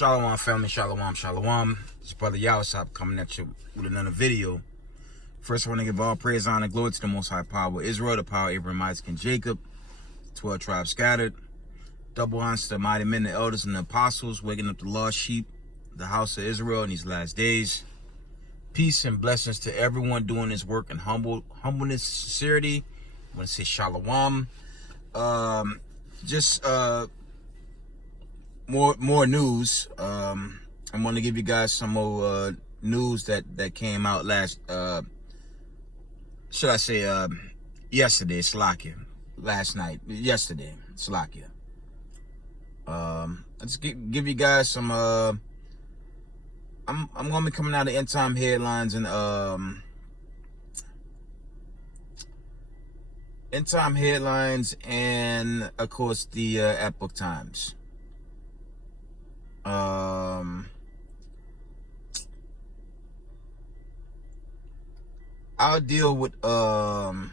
Shalom family, shalom. It's brother Yawasop coming at you with another video. First, I want to give all praise, honor, and glory to the Most High Power, Israel, the power of Abraham, Isaac, and Jacob, 12 tribes scattered. Double honors to the mighty men, the elders, and the apostles, waking up the lost sheep, the house of Israel in these last days. Peace and blessings to everyone doing this work in humbleness, sincerity. I want to say shalom. More news. I'm going to give you guys some more news that came out last, yesterday, Slakia. Last night, yesterday, Slakia. Let's give you guys some, I'm going to be coming out of end time headlines and, end time headlines and, of course, the Epoch Times. I'll deal with we're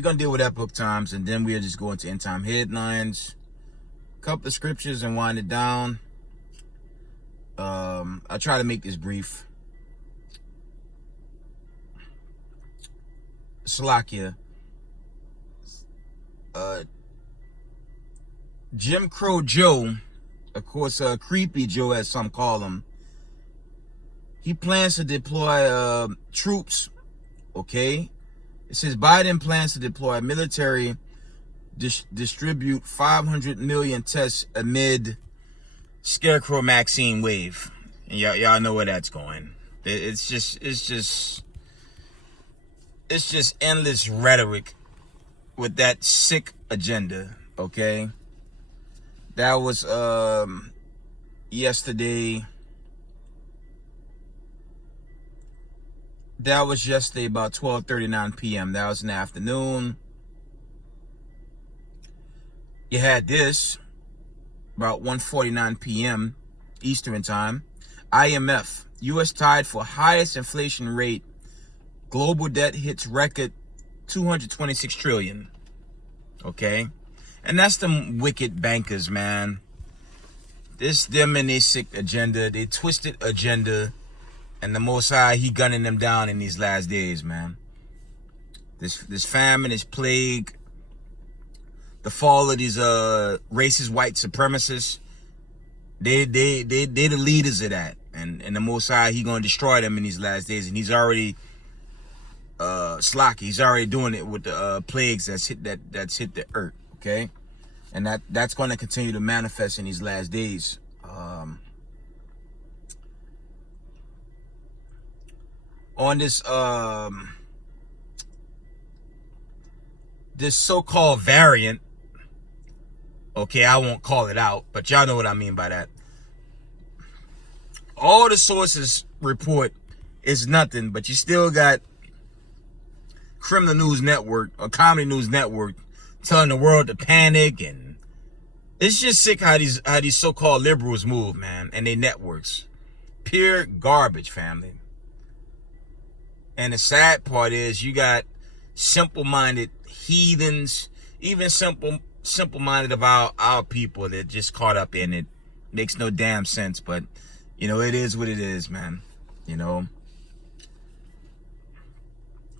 gonna deal with Epoch Times, and then we'll just go into end time headlines, a couple of scriptures, and wind it down. I'll try to make this brief. Slakia. Jim Crow Joe, of course, Creepy Joe as some call him, he plans to deploy troops, okay? It says Biden plans to deploy military, distribute 500 million tests amid Scarecrow vaccine wave. And y'all know where that's going. It's just endless rhetoric with that sick agenda, okay? That was yesterday. That was yesterday about 12:39 p.m. That was in the afternoon. You had this about 1:49 p.m. Eastern time. IMF, U.S. tied for highest inflation rate. Global debt hits record 226 trillion. Okay? And that's them wicked bankers, man. This them and their sick agenda, they twisted agenda, and the Most High, he gunning them down in these last days, man. This famine, this plague, the fall of these racist white supremacists, they the leaders of that, and the Most High, he gonna destroy them in these last days, and he's already he's already doing it with the plagues that's hit the earth. Okay, and that's going to continue to manifest in these last days. On this this so-called variant, okay, I won't call it out, but y'all know what I mean by that. All the sources report is nothing, but you still got Criminal News Network or Comedy News Network telling the world to panic, and it's just sick how these so-called liberals move, man, and they networks. Pure garbage, family. And the sad part is you got simple-minded heathens, even simple-minded of our people that just caught up in it. Makes no damn sense, but you know, it is what it is, man. You know,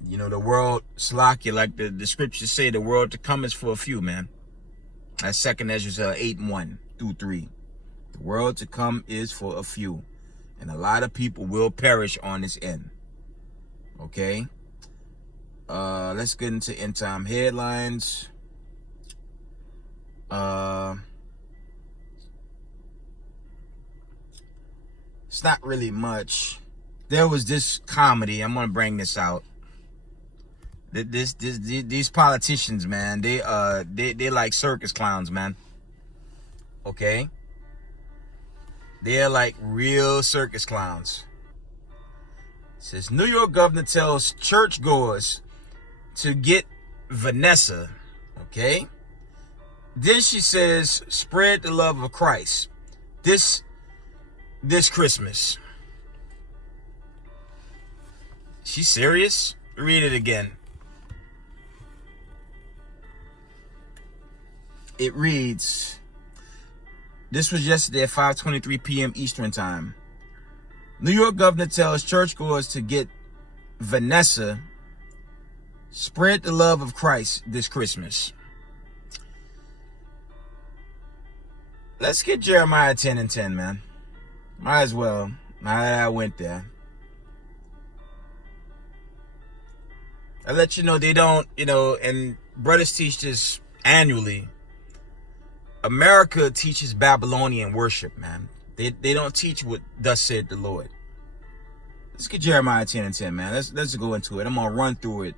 the world, Slakia, like the scriptures say, the world to come is for a few, man. That's 2 Ezra 8:1-3. The world to come is for a few. And a lot of people will perish on this end. Okay? Let's get into end time headlines. It's not really much. There was this comedy. I'm gonna bring this out. These politicians, man, they like circus clowns, man. Okay? They're like real circus clowns. It says New York governor tells churchgoers to get Vanessa. Okay? Then she says, spread the love of Christ. This Christmas. She's serious? Read it again. It reads, This was yesterday at 5:23 p.m. Eastern Time. New York governor tells churchgoers to get Vanessa, spread the love of Christ this Christmas. Let's get Jeremiah 10 and 10, man. Might as well. Now that I went there. I let you know they don't, and brothers teach this annually. America teaches Babylonian worship, man. They don't teach what thus said the Lord. Let's get Jeremiah 10 and 10, man. Let's go into it. I'm going to run through it.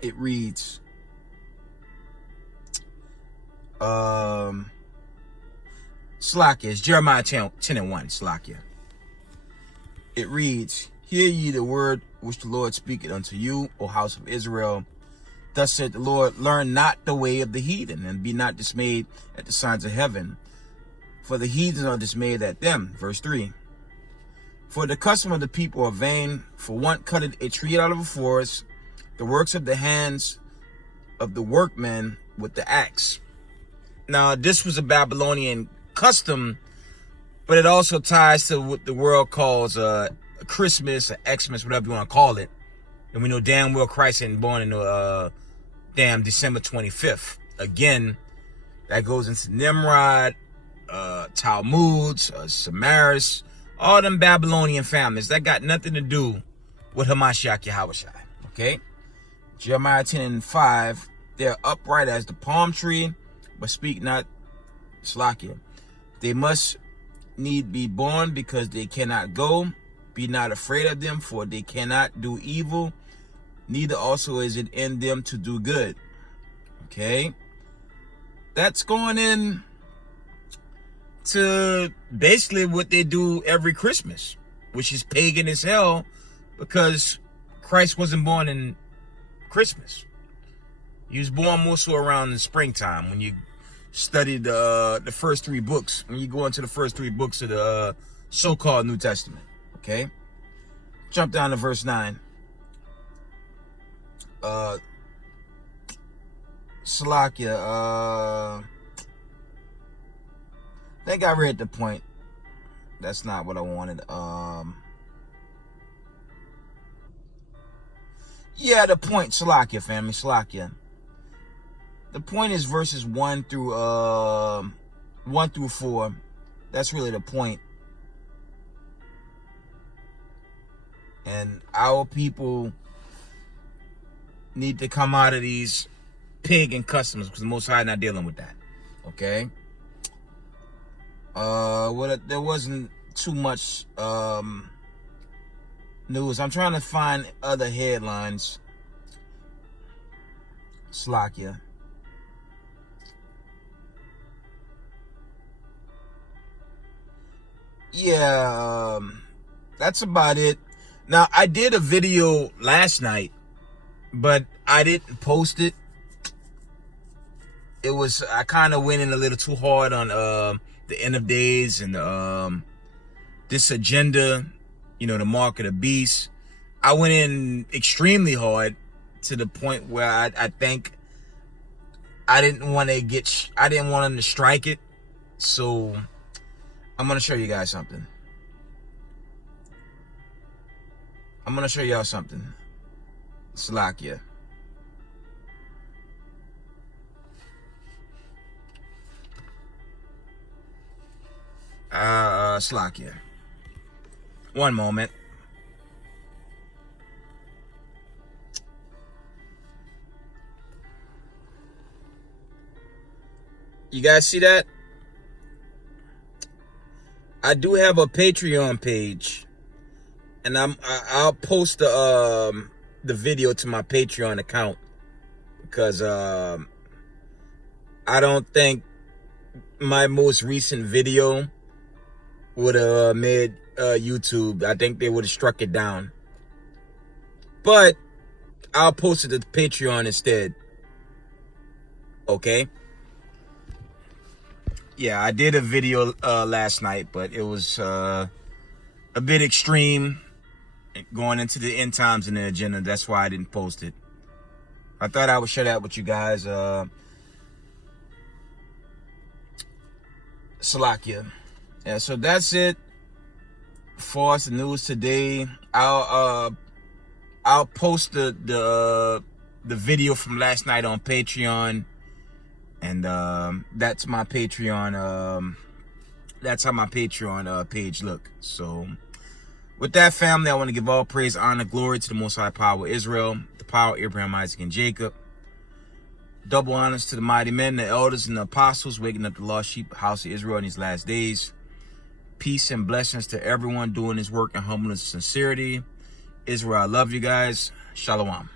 It reads, Slakia. It's Jeremiah 10 and 1, Slakia. It reads, hear ye the word which the Lord speaketh unto you, O house of Israel. Thus said the Lord, learn not the way of the heathen, and be not dismayed at the signs of heaven. For the heathen are dismayed at them. Verse 3. For the custom of the people are vain. For one cutteth a tree out of a forest, the works of the hands of the workmen with the axe. Now, this was a Babylonian custom, but it also ties to what the world calls a Christmas, or Xmas, whatever you want to call it. And we know damn well Christ ain't born in damn December 25th. Again, that goes into Nimrod, Talmuds, Samaris, all them Babylonian families. That got nothing to do with Hamashiach Yahushai. Okay? Jeremiah 10 and 5. They are upright as the palm tree, but speak not Slakia. They must need be born because they cannot go. Be not afraid of them, for they cannot do evil. Neither also is it in them to do good. Okay? That's going in to basically what they do every Christmas, which is pagan as hell, because Christ wasn't born in Christmas. He was born more so around the springtime, when you study the first three books, when you go into the first three books of the so-called New Testament. Okay? Jump down to verse 9. Salakia, I think I read the point. That's not what I wanted. Yeah, the point, Salakia, family, Salakia. The point is verses 1 through 4. That's really the point. And our people need to come out of these pagan customs, because the Most High not dealing with that. Okay? There wasn't too much news. I'm trying to find other headlines. Slakia. Yeah, that's about it. Now, I did a video last night, but I didn't post it. I kind of went in a little too hard on the end of days and this agenda, the mark of the beast. I went in extremely hard to the point where I think I didn't want them to strike it. So I'm going to show you guys something. I'm going to show y'all something. Slakia. Slakia. One moment. You guys see that? I do have a Patreon page, and I'll post the video to my Patreon account, because I don't think my most recent video would have made YouTube. I think they would have struck it down. But I'll post it to Patreon instead. Okay? Yeah, I did a video last night, but it was a bit extreme, going into the end times and the agenda. That's why I didn't post it. I thought I would share that with you guys. Salakia. Yeah, so that's it for us, the news today. I'll post the video from last night on Patreon, and that's my Patreon. That's how my Patreon page look. So with that, family, I want to give all praise, honor, glory to the Most High Power of Israel, the power of Abraham, Isaac, and Jacob. Double honors to the mighty men, the elders, and the apostles, waking up the lost sheep, house of Israel in these last days. Peace and blessings to everyone doing this work in humbleness and sincerity. Israel, I love you guys. Shalom.